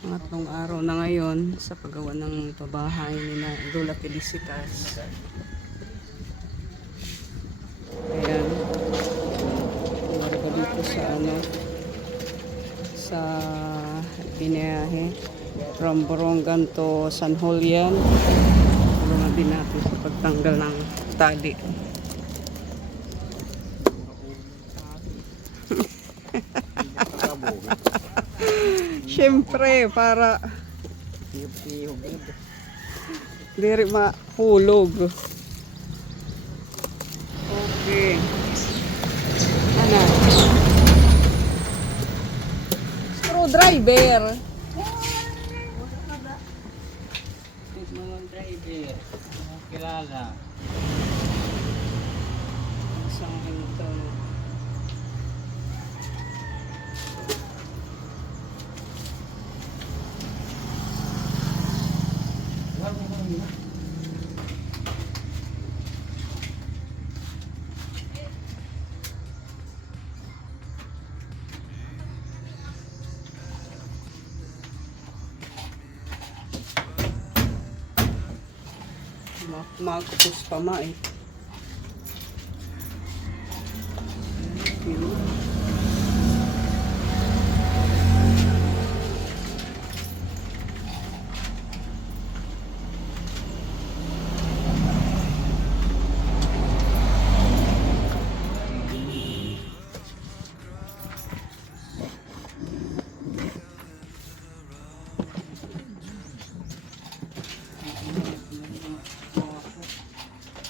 Pangatlong araw na ngayon sa paggawa ng pabahay ni na Lola Felicitas. Ayan. Umarga dito sa sa binahe from Borongan to San Julian. Tulungan din natin sa pagtanggal ng tali. Siyempre, para diri mahulog. Okay. Ano? Screwdriver. Mga driver, kilala. Saan ito? Magkupos pa ma eh.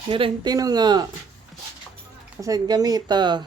Meron, tino nga. Kasi gamita.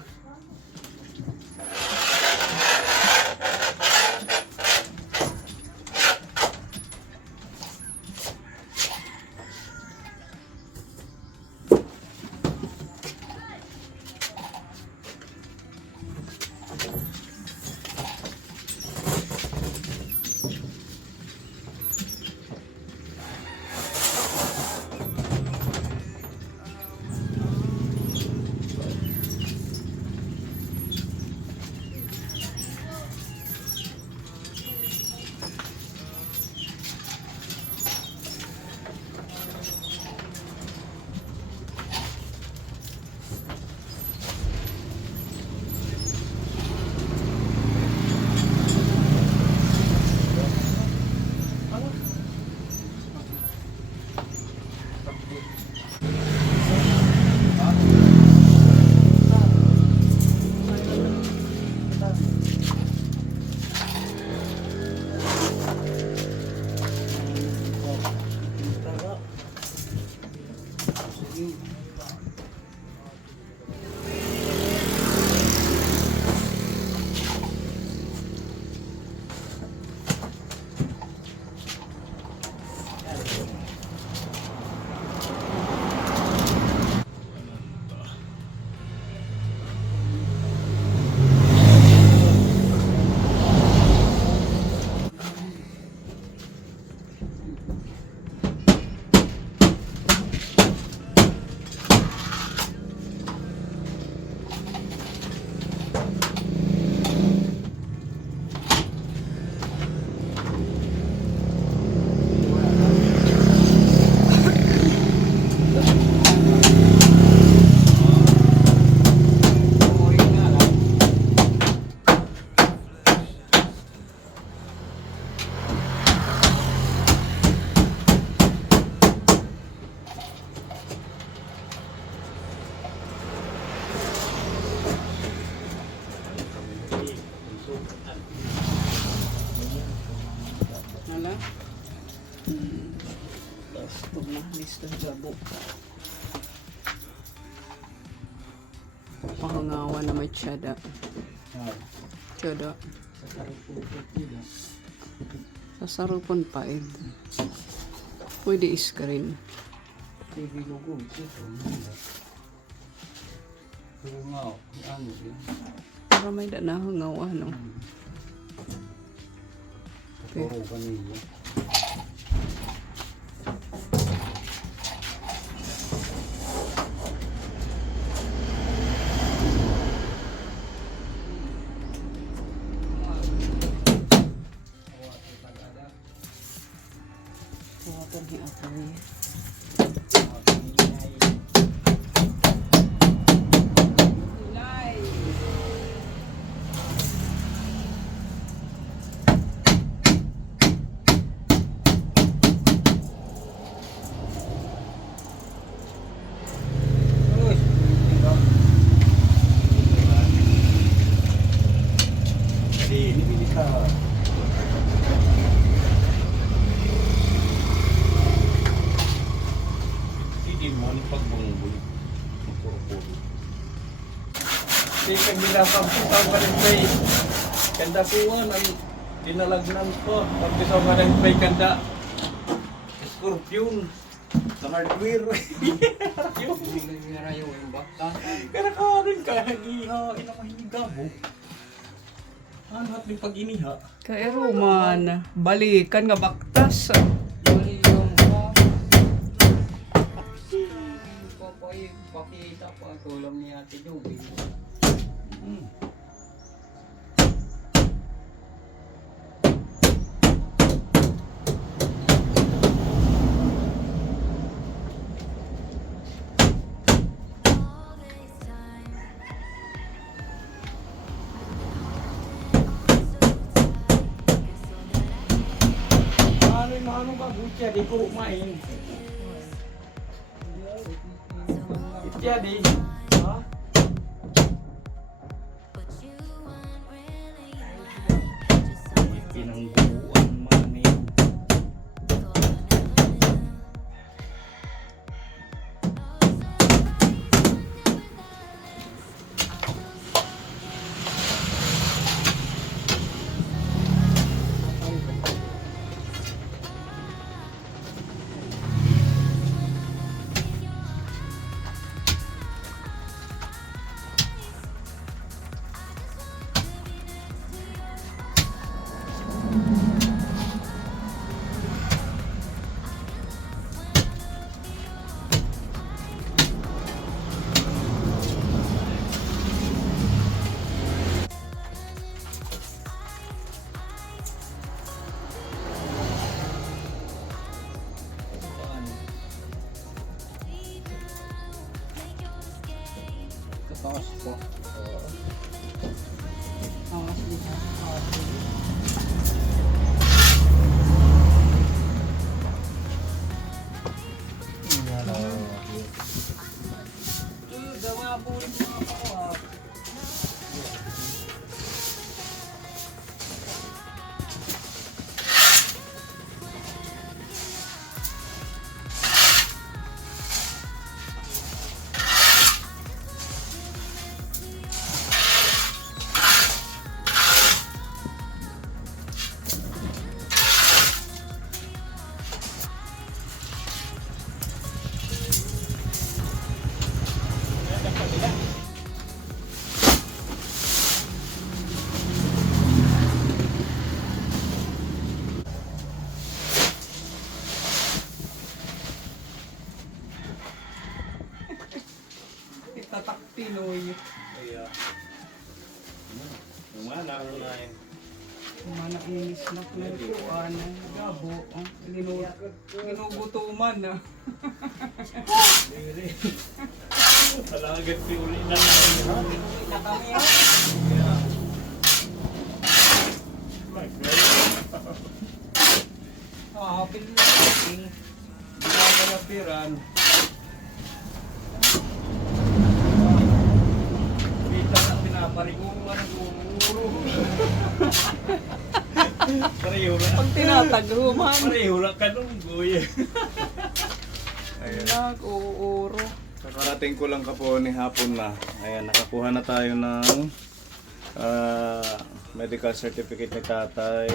Hala? Tapos na, listo jabo. Pahangawa na may tiyada. Tiyada. Sa sarupon pa eh. Pwede screen. TV logo, pero nga, ano yun? Para may danahangaw ano. Puro kanila. Ini apoy. Gulay. Uy, Jadi ini pilih ka. Hindi mo ni pagbungbul. Puro-puro. di kagila pagpisaw ka rin bay. Kanda kuwan ang dinalagnan ko. Pagpisaw ka rin bay kanda. Scorpion. Sa hardware. Yung narayo yung bata. Kaya nakarin ka. Nagiha. Inamahiga mo. Ano at may pag-iniha? Kairo man. Balikan nga baktas. Mali yung pakita pa tulong ni Ate Joby. Ano ka butya di ko main. Itya di. Ha? Pinangguan man eh. Tapos po. Awas dito. Dawa po rin mga kawap. Tatak Pinoy. Kaya. Umana ko na eh. Mana inis na kuan. Gabo. Ginugutuman na. Talagang piuli na naman. Katami ha. Hapin lang. Ginagalapiran. Kita na pinaparigungan ng umuro. Pareho na. Pag tinataguman. Pareho na kanunggoy. Ayan. Nag-uuro. Kakarating ko lang kapo ni hapon na. Ayan, nakakuha na tayo ng medical certificate ni tatay.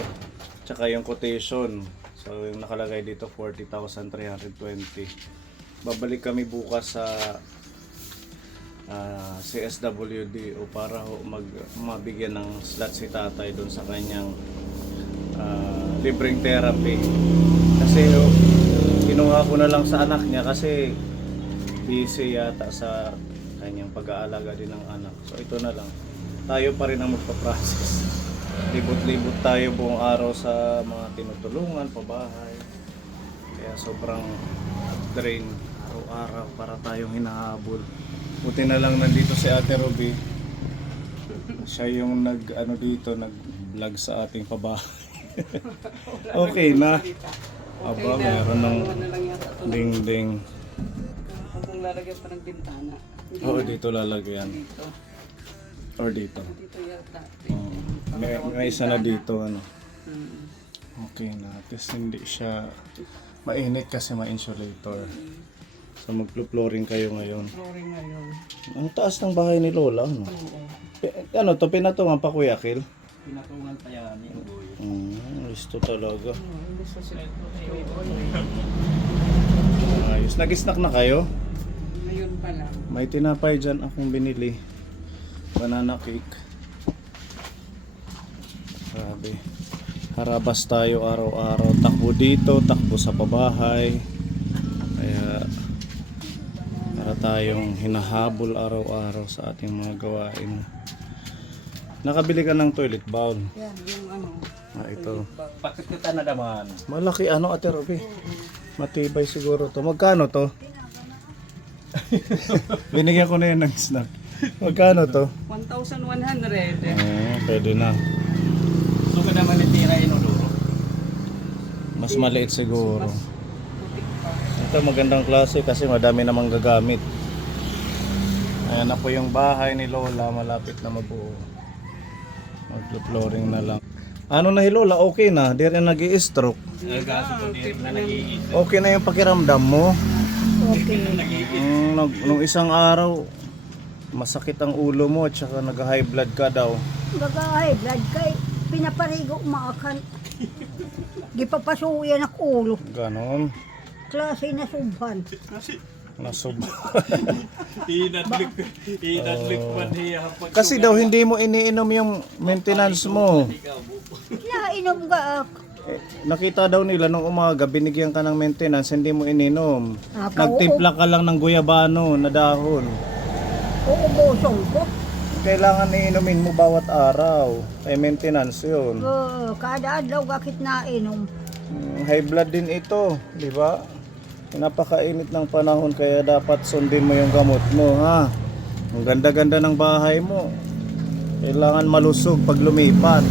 Tsaka yung quotation. So yung nakalagay dito 40,320. Babalik kami bukas sa CSWD o para ho mabigyan ng slot si tatay doon sa kanyang libreng therapy. Kasi kinuha ko na lang sa anak niya kasi busy yata sa kanyang pag-aalaga din ng anak. So ito na lang. Tayo pa rin ang magpa-process. Libot-libot tayo buong araw sa mga tinutulungan, pabahay. Kaya sobrang drain araw-araw para tayong hinahabol. Buti na lang nandito si Ate Ruby. Siya yung nag-vlog sa ating pabahay. Okay na. Aba, meron ng Ano lang yata ito. ding-ding. Kung lalagyan pa ng bintana. Oo, dito lalagyan. Dito. Or dito. Dito yata. May isa na dito, ano. Hmm. Okay na. Tapos hindi siya mainit kasi ma-insulator. So magplo-flooring kayo ngayon. Flooring ngayon. Ang taas ng bahay ni Lola, ano? Ano to, pinatungan pa Kuya Kil? Pinatungan pa yan yung boy. Gusto talaga. Hindi sa sila. Ayos. Nag-snack na kayo? Ngayon pa lang. May tinapay dyan akong binili. Banana cake. Grabe. Harabas tayo araw-araw. Takbo dito, takbo sa pabahay. Kaya para tayong hinahabol araw-araw sa ating mga gawain. Nakabili ka ng toilet bowl. Yan, yung ano. Ito. Bakit kita na naman? Malaki ano, Ate Ruby? Matibay siguro to. Magkano to? Binigyan ko na yan ng snack. Magkano to? 1,100. Pwede na. So ka naman itira inodoro. Mas maliit siguro. Putik pa. Ito magandang klase kasi madami namang gagamit. Ayan na po yung bahay ni Lola. Malapit na mabuo. Mag-flooring na lang. Ano na Lola? Okay na. Di rin nag-i-stroke. Gaso ko din na nag-iit. Okay na yung pakiramdam mo. Nung isang araw, masakit ang ulo mo at saka nag-high blood ka daw. Gagahay, blood kay pinaparigo maakan. Gipapasuyan ang ulo. Ganon. Klase na subhan. Nasub. Inadlik man niya. Kasi daw hindi mo iniinom yung maintenance mo. Nainom ka. Nakita daw nila nung umaga, binigyan ka ng maintenance, hindi mo ininom. Ako, Nagtimpla ka lang ng guyabano na dahon. uubosong ko. Kailangan iinumin mo bawat araw. Ay maintenance yun. Kada adlaw kakit nainom. High blood din ito, di ba? Napakainit ng panahon kaya dapat sundin mo yung gamot mo, ha? Ang ganda-ganda ng bahay mo. Kailangan malusog pag lumipat.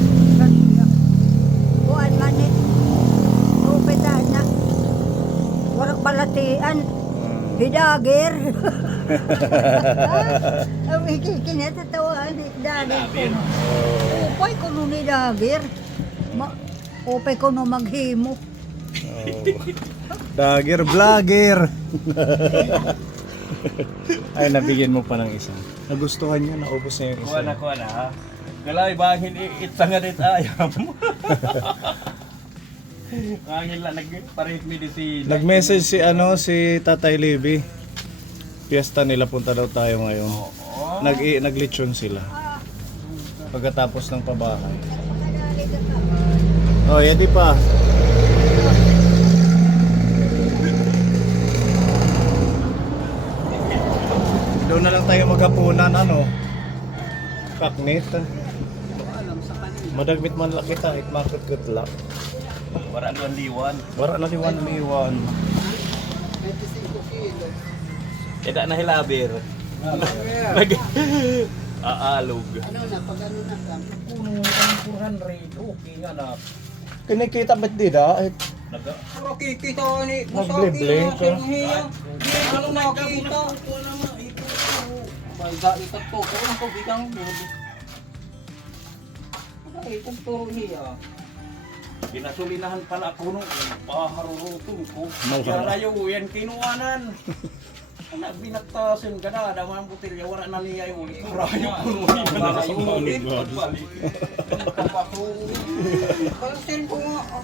Kuan man eh. Rupetan na. Warak balatian. Hidager. Ang kinatatawa ni Dager ko. Upay ko nun ni Dager. Upay ko nun maghimo. Dagger vlogger. Ay, nabigyan mo pa ng isa. Nagustuhan niya, naubos niya yung isa. Kuha na ha. Galay bangin itangarit ayam. Angin lang nagparit medicine. Nag-message si Tatay Libby. Fiesta nila, punta daw tayo ngayon. Naglitsyon sila. Pagkatapos ng pabahay. Oh, yadi pa. Doon na lang tayo maghapunan, ano? Kaknit. Alam sa kanila. Madagmit man lang kita, it market good luck. Wala doon liwan. Wala na liwan. 25 kilo. Eda na hilabir. Aalog. Ano na, pag ano na ka? Puno ng 400. Okay nga na. Kinikita ba't di da? Naga. Puro kikita ni Mag-blink ka. Ano nakita? Balda ikat po. Kung ang pagbigang lodi. Itong puro niya. Ginasulinahan pala ako nung paharurutong ko. Malala. Kaya yung yan kinuwanan. Nagbinagtasin ka na, daman ang butilya, wala na niya yung ulit. Rayo puno niya na yung ulit. Pagbalik. Kalsin ko nga.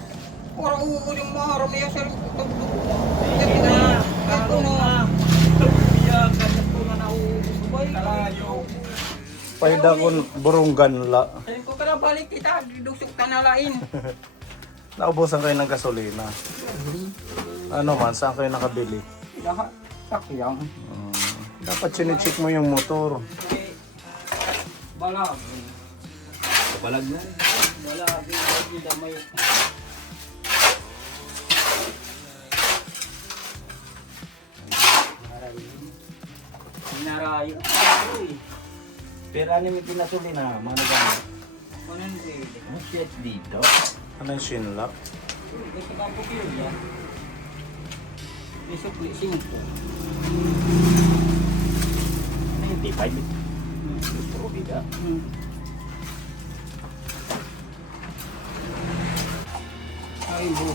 Para uko yung maharam niya sir. Ako na. Iya, kasi ko na nauubos ko. Kalayo. Pahida ko burunggan la. Sabi ko kada balik kita, dudusok tanalain. Naubusan kayo ng gasolina. Ano man, saan kayo nakabili? Lahat sakyang. Dapat sinicheck mo yung motor. Balag. Kapalag na. Balag. Hindi may. Minarayo. Pero ano may pinasuli na mga nagamit? Kunan pwede. Ang shit dito. Ano yung shinlock? Ito ka po yun yan. May sukli, 5. Ano yung T5? Gusto biga. Ay, bu.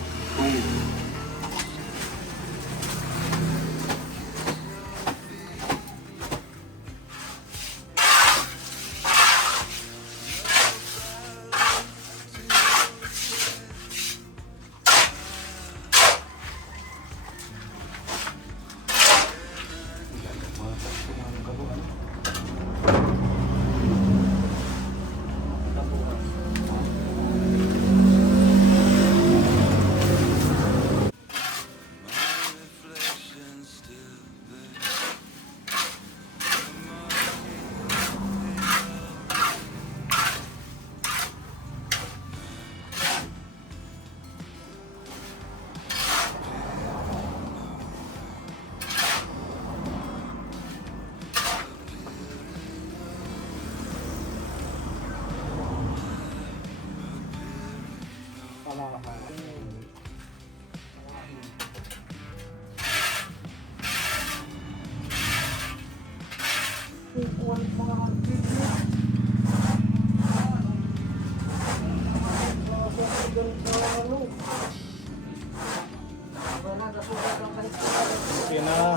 Okay na.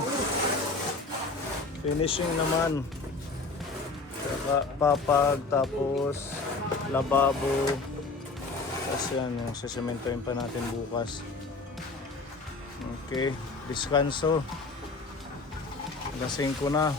Finishing naman. Papag, tapos lababo. Tapos yan, yung sesementoin pa natin bukas. Okay, descanso. Lasing ko na.